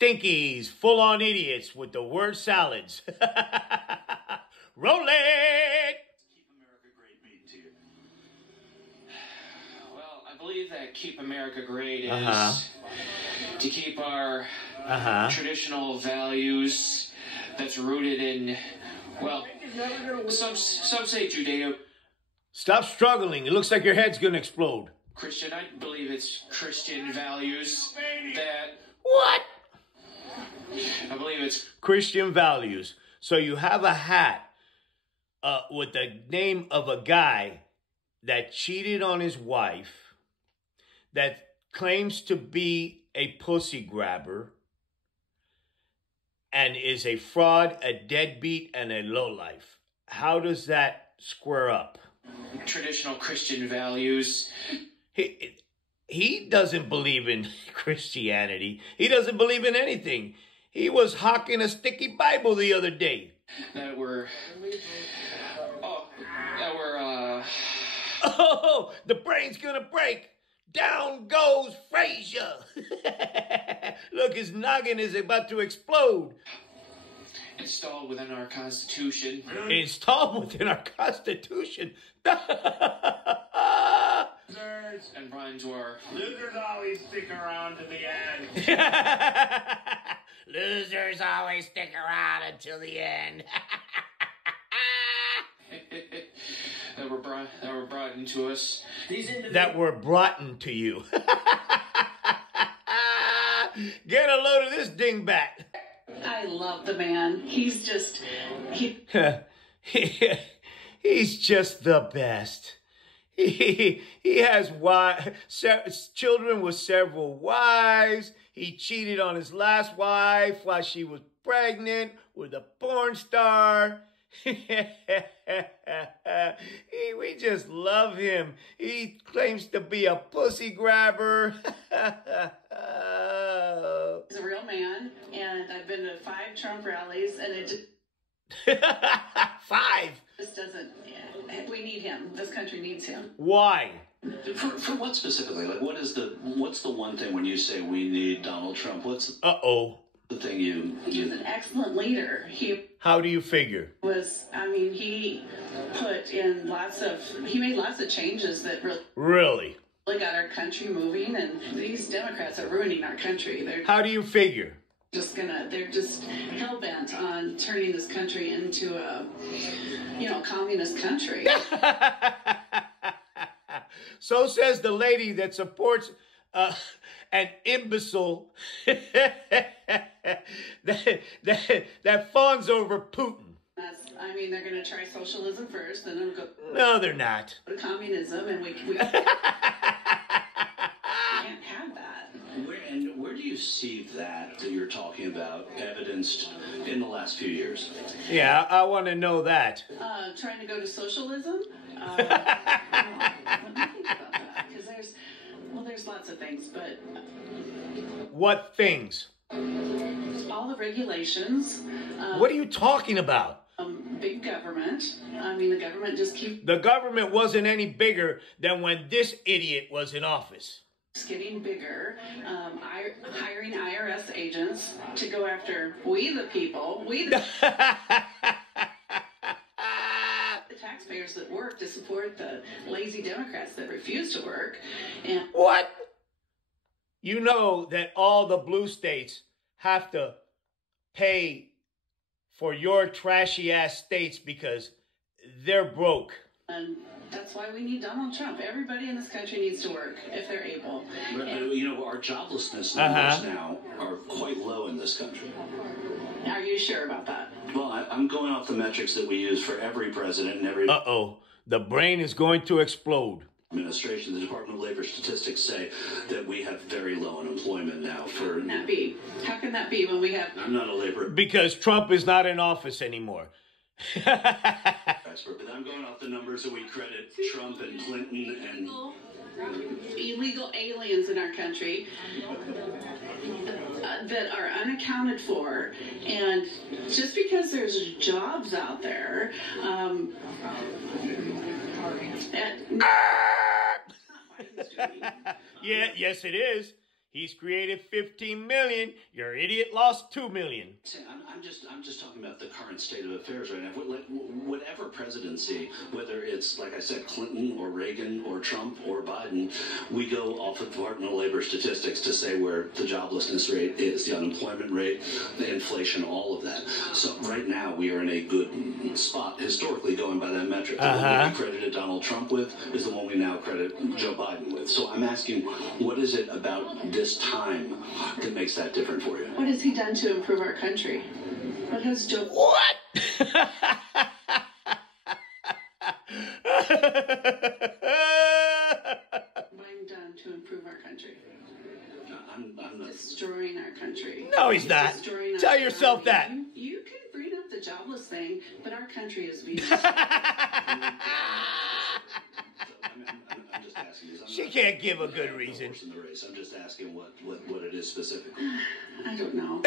Stinkies, full-on idiots with the word salads. Roll it! Keep America Great mean to you? Well, I believe that Keep America Great is to keep our traditional values that's rooted in, well, some say Judeo. Stop struggling. It looks like your head's going to explode. Christian, I believe it's Christian values that... What? I believe it's Christian values. So you have a hat with the name of a guy that cheated on his wife, that claims to be a pussy grabber, and is a fraud, a deadbeat, and a lowlife. How does that square up? traditional Christian values. He doesn't believe in Christianity. He doesn't believe in anything. He was hawking a sticky Bible the other day. Oh, the brain's gonna break. Down goes Frazier. Look, his noggin is about to explode. Installed within our Constitution. Installed within our Constitution? And Brian's war. Losers always stick around to the end. Losers always stick around until the end. that were brought into us. That were brought into you. Get a load of this dingbat. I love the man. He's just... He's just the best. He has children with several wives. He cheated on his last wife while she was pregnant with a porn star. We just love him. He claims to be a pussy grabber. He's a real man, and I've been to 5 Trump rallies, and it just... 5? Just doesn't... Yeah, we need him. This country needs him. Why? For what specifically? Like, what's the one thing when you say we need Donald Trump? What's the thing you... He's an excellent leader. How do you figure? He made lots of changes that really got our country moving, and these Democrats are ruining our country. How do you figure? They're just hell-bent on turning this country into a, communist country. So says the lady that supports an imbecile that fawns over Putin. They're going to try socialism first, then it'll go... No, they're not. ...to communism, and we can't have that. Where do you see that you're talking about evidenced in the last few years? Yeah, I want to know that. Trying to go to socialism? Let me think about that, because there's lots of things, but... What things? All the regulations. What are you talking about? Big government. The government just keeps... The government wasn't any bigger than when this idiot was in office. It's getting bigger. Hiring IRS agents to go after we the people. The taxpayers that work to support the lazy Democrats that refuse to work. And what? You know that all the blue states have to pay for your trashy ass states because they're broke. And that's why we need Donald Trump. Everybody in this country needs to work if they're able. But, our joblessness numbers now are quite low in this country. Are you sure about that? Well, I'm going off the metrics that we use for every president and every... The brain is going to explode. Administration, the Department of Labor statistics say that we have very low unemployment now. How can that be? How can that be when we have... I'm not a labor... Because Trump is not in office anymore. Expert, but I'm going off the numbers that we credit Trump and Clinton and... Illegal aliens in our country that are unaccounted for, and just because there's jobs out there, yes, it is. He's created 15 million. Your idiot lost 2 million. I'm just talking about the current state of affairs right now. Whatever presidency, whether it's, like I said, Clinton or Reagan or Trump or Biden, we go off of Department of Labor statistics to say where the joblessness rate is, the unemployment rate, the inflation, all of that. So right now we are in a good spot, historically, going by that metric. The one we credited Donald Trump with is the one we now credit Joe Biden with. So I'm asking, what is it about this time that makes that different for you? What has he done to improve our country? What has Joe... What? Biden done to improve our country? I'm not... Destroying our country. No, he's not. Tell yourself that. You can bring up the jobless thing, but our country is being... I'm just asking. She can't give a good reason. In the race. I'm just asking what it is specifically. I don't know.